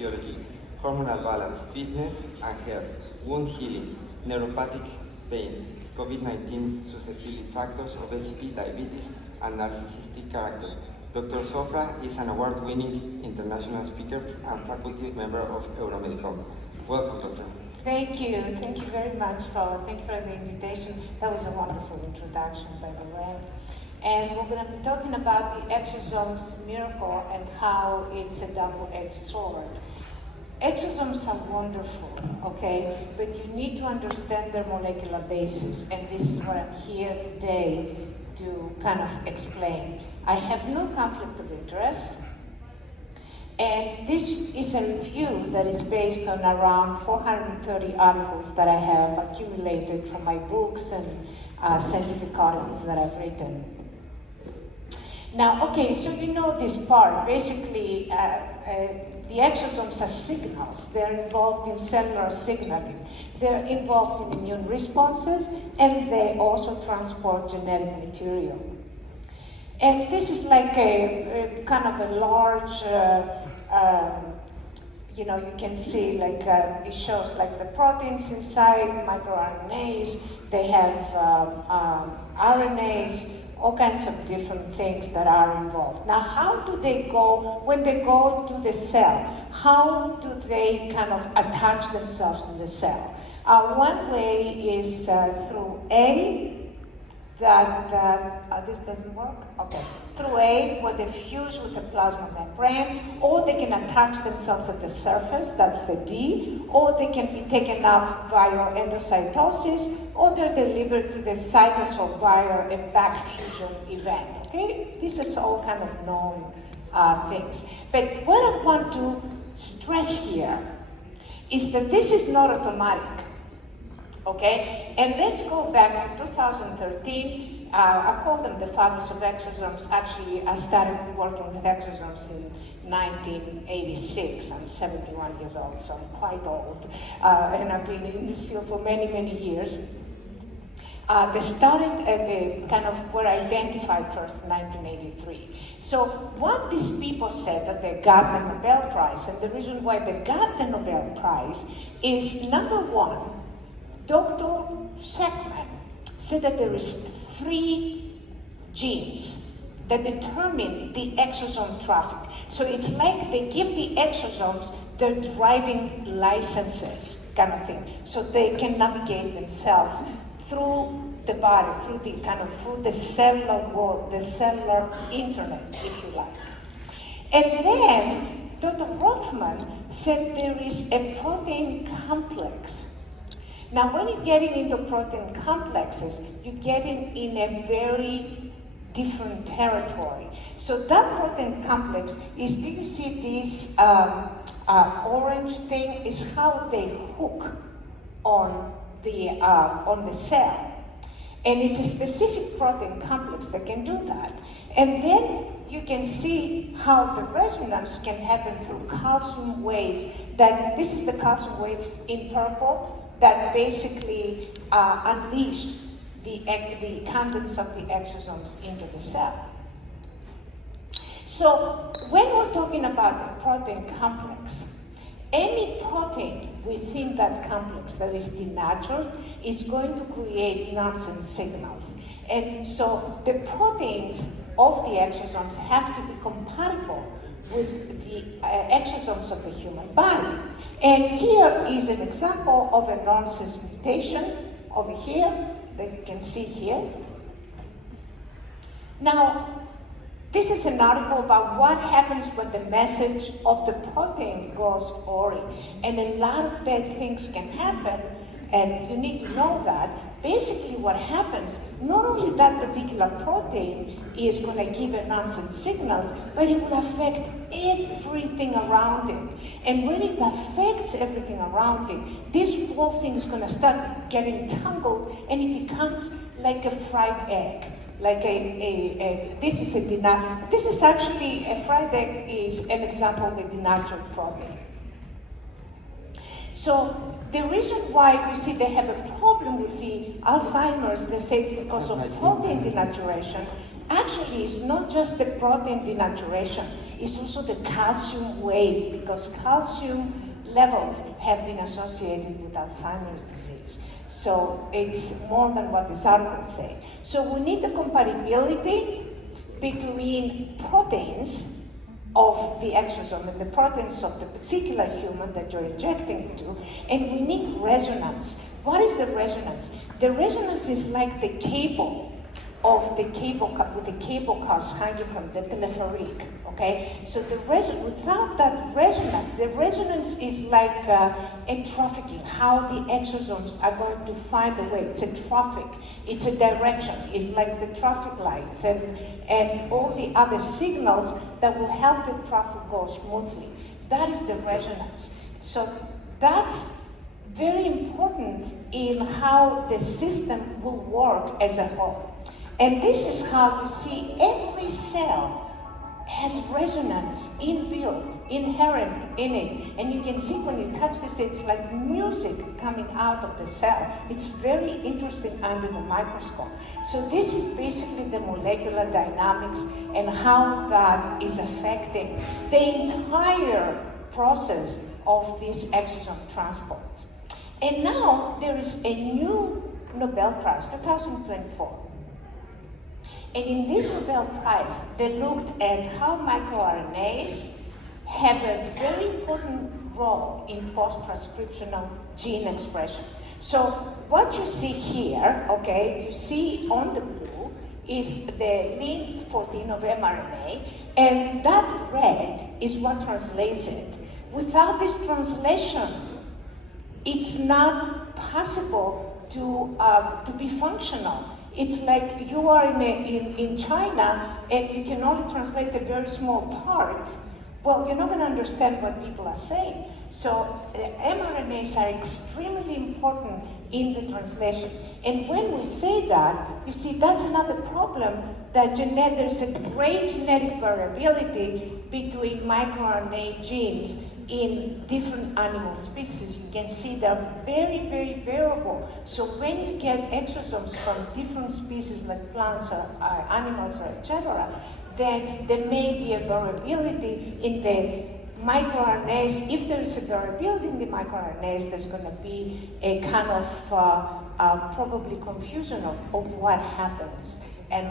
physiology, hormonal balance, fitness and health, wound healing, neuropathic pain, COVID-19 susceptibility factors, obesity, diabetes, and narcissistic character. Dr. Sofra is an award-winning international speaker and faculty member of Euromedicom. Welcome, Doctor. Thank you. Thank you very much thank you for the invitation. That was a wonderful introduction, by the way. And we're going to be talking about the exosomes miracle and how it's a double-edged sword. Exosomes are wonderful, okay? But you need to understand their molecular basis, and this is what I'm here today to kind of explain. I have no conflict of interest, and this is a review that is based on around 430 articles that I have accumulated from my books and scientific articles that I've written. Now, okay, so you know this part. Basically, the exosomes are signals. They're involved in cellular signaling. They're involved in immune responses, and they also transport genetic material. And this is like a kind of a large, you can see like it shows like the proteins inside, microRNAs, they have RNAs, all kinds of different things that are involved. Now, how do they go, when they go to the cell, how do they kind of attach themselves to the cell? One way is through this doesn't work? Okay. Through where they fuse with the plasma membrane, or they can attach themselves at the surface, that's the D, or they can be taken up via endocytosis, or they're delivered to the cytosol via a back fusion event, okay? This is all kind of known things. But what I want to stress here is that this is not automatic, okay? And let's go back to 2013. I call them the fathers of exosomes. Actually, I started working with exosomes in 1986. I'm 71 years old, so I'm quite old. And I've been in this field for many, many years. They started were identified first in 1983. So what these people said that they got the Nobel Prize, and the reason why they got the Nobel Prize is, number one, Dr. Sheckman said that there is 3 genes that determine the exosome traffic. So it's like they give the exosomes their driving licenses kind of thing, so they can navigate themselves through the body, through the cellular world, the cellular internet, if you like. And then Dr. Rothman said there is a protein complex. Now, when you're getting into protein complexes, you're getting in a very different territory. So that protein complex is, do you see this orange thing? Is how they hook on the cell. And it's a specific protein complex that can do that. And then you can see how the resonance can happen through calcium waves. This is the calcium waves in purple that basically unleash the contents of the exosomes into the cell. So when we're talking about the protein complex, any protein within that complex that is denatured is going to create nonsense signals. And so the proteins of the exosomes have to be compatible with the exosomes of the human body. And here is an example of a nonsense mutation over here that you can see here. Now, this is an article about what happens when the message of the protein goes awry. And a lot of bad things can happen, and you need to know that. Basically what happens, not only that particular protein is going to give a nonsense signals, but it will affect everything around it. And when it affects everything around it, this whole thing is going to start getting tangled, and it becomes like a fried egg. Like this is actually, a fried egg is an example of a denatured protein. So the reason why you see they have a problem with the Alzheimer's, they say it's because of protein denaturation. Actually, it's not just the protein denaturation. is also the calcium waves, because calcium levels have been associated with Alzheimer's disease. So it's more than what this article say. So we need the compatibility between proteins of the exosome and the proteins of the particular human that you're injecting into, and we need resonance. What is the resonance? The resonance is like the cable of the cable car, with the cable cars hanging from the telepheric, okay? So without that resonance, the resonance is like a trafficking, how the exosomes are going to find the way. It's a traffic, it's a direction, it's like the traffic lights and all the other signals that will help the traffic go smoothly. That is the resonance. So that's very important in how the system will work as a whole. And this is how you see every cell has resonance inbuilt, inherent in it. And you can see when you touch this, it's like music coming out of the cell. It's very interesting under the microscope. So this is basically the molecular dynamics and how that is affecting the entire process of these exosome transports. And now there is a new Nobel Prize, 2024. And in this Nobel Prize, they looked at how microRNAs have a very important role in post-transcriptional gene expression. So what you see here, okay, you see on the blue is the link 14 of mRNA, and that red is what translates it. Without this translation, it's not possible to be functional. It's like you are in China and you can only translate a very small part. Well, you're not going to understand what people are saying. So the mRNAs are extremely important in the translation. And when we say that, you see that's another problem, that there's a great genetic variability between microRNA genes in different animal species. You can see they're very, very variable. So when you get exosomes from different species like plants or animals or etc., then there may be a variability in the microRNAs. If there is a variability in the microRNAs, there's going to be a kind of probably confusion of what happens and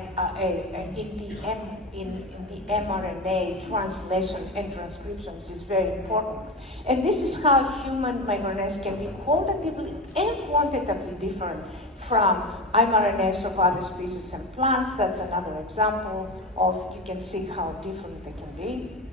in the mRNA translation and transcription, which is very important. And this is how human microRNAs can be qualitatively and quantitatively different from mRNAs of other species and plants. That's another example of, you can see how different they can be.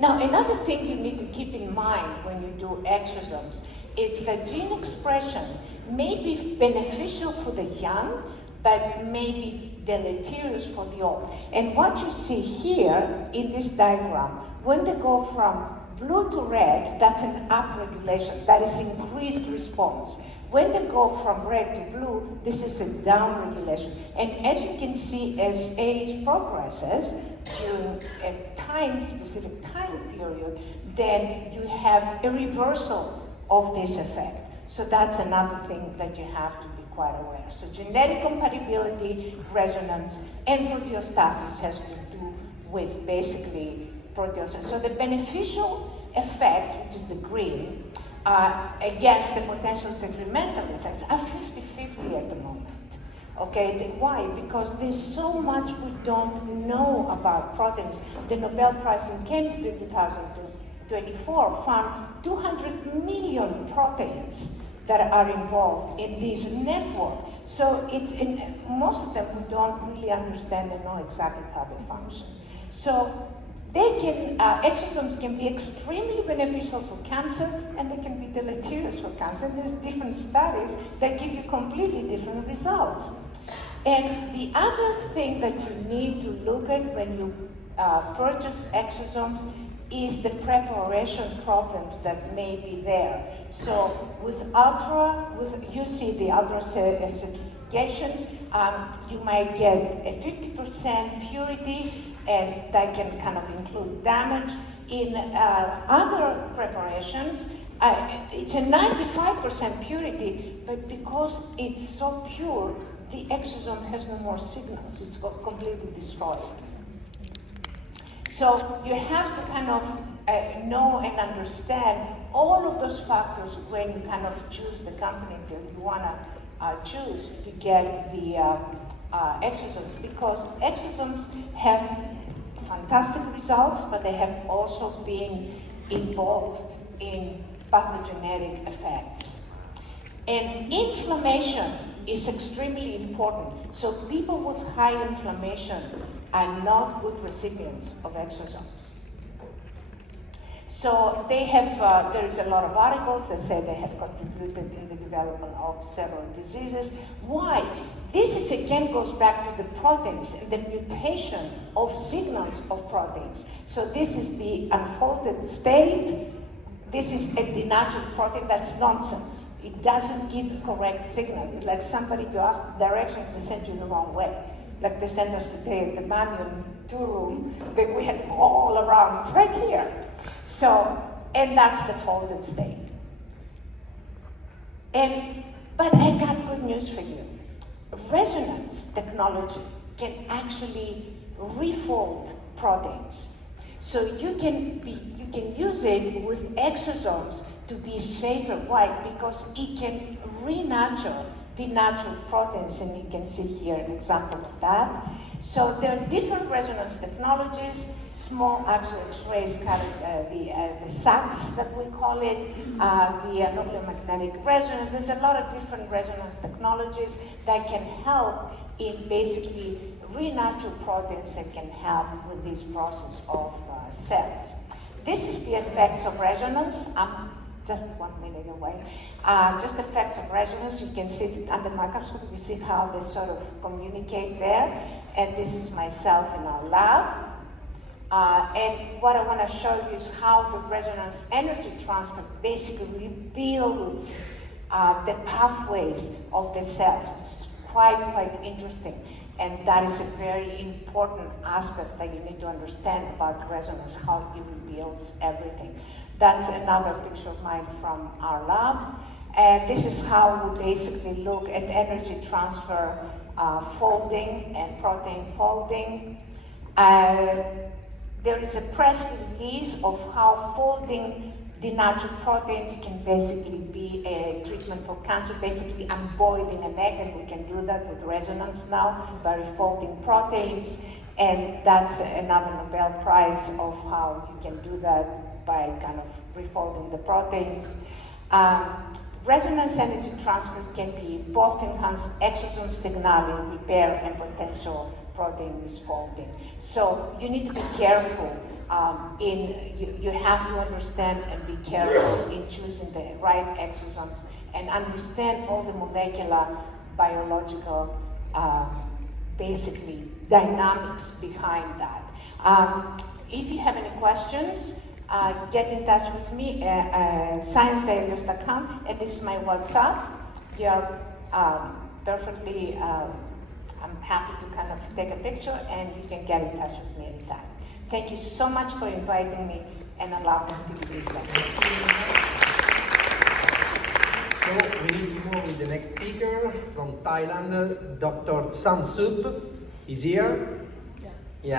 Now, another thing you need to keep in mind when you do exosomes is that gene expression may be beneficial for the young, but may be deleterious for the old. And what you see here in this diagram, when they go from blue to red, that's an upregulation, that is increased response. When they go from red to blue, this is a downregulation. And as you can see, as age progresses, during a specific time period, then you have a reversal of this effect. So that's another thing that you have to be quite aware. So genetic compatibility, resonance, and proteostasis has to do with basically proteosis. So the beneficial effects, which is the green, against the potential detrimental effects are 50-50 at the moment. Okay, why? Because there's so much we don't know about proteins. The Nobel Prize in Chemistry 2024 found 200 million proteins that are involved in this network. So most of them we don't really understand and know exactly how they function. So exosomes can be extremely beneficial for cancer, and they can be deleterious for cancer. There's different studies that give you completely different results. And the other thing that you need to look at when you purchase exosomes is the preparation problems that may be there. So you see the ultra certification, you might get a 50% purity, and that can kind of include damage. In other preparations, it's a 95% purity, but because it's so pure, the exosome has no more signals, it's completely destroyed. So you have to kind of know and understand all of those factors when you kind of choose the company that you want to choose to get the exosomes, because exosomes have fantastic results, but they have also been involved in pathogenetic effects. And inflammation is extremely important. So people with high inflammation are not good recipients of exosomes. So they have, there is a lot of articles that say they have contributed in the development of several diseases. Why? This is again goes back to the proteins and the mutation of signals of proteins. So this is the unfolded state. This is a denatured protein. That's nonsense. It doesn't give the correct signal. It's like somebody, you ask directions, they send you the wrong way. Like they sent us today at the Banyan 2 room, that we had all around. It's right here. So, and that's the folded state. But I got good news for you. Resonance technology can actually refold proteins. So you can use it with exosomes to be safer. Why? Because it can renature the natural proteins, and you can see here an example of that. So there are different resonance technologies, small axial X-rays, the SACs that we call it, the nuclear magnetic resonance. There's a lot of different resonance technologies that can help in basically renature proteins and can help with this process of cells. This is the effects of resonance. Just 1 minute away. Just effects of resonance. You can see it under microscope. You see how they sort of communicate there. And this is myself in our lab. And what I want to show you is how the resonance energy transfer basically rebuilds the pathways of the cells, which is quite interesting. And that is a very important aspect that you need to understand about resonance, how it rebuilds everything. That's another picture of mine from our lab. And this is how we basically look at energy transfer, folding and protein folding. There is a press release of how folding denatured proteins can basically be a treatment for cancer, basically unboiling an egg, and we can do that with resonance now by refolding proteins. And that's another Nobel Prize of how you can do that by kind of refolding the proteins. Resonance energy transfer can be both enhanced exosome signaling, repair, and potential protein misfolding. So you need to be careful. You have to understand and be careful in choosing the right exosomes and understand all the molecular, biological, basically dynamics behind that. If you have any questions, get in touch with me at scienceareas.com, and this is my WhatsApp. You are perfectly, I'm happy to kind of take a picture, and you can get in touch with me anytime. Thank you so much for inviting me and allowing me to do this lecture. So we need to move with the next speaker from Thailand, Dr. Samsup is here.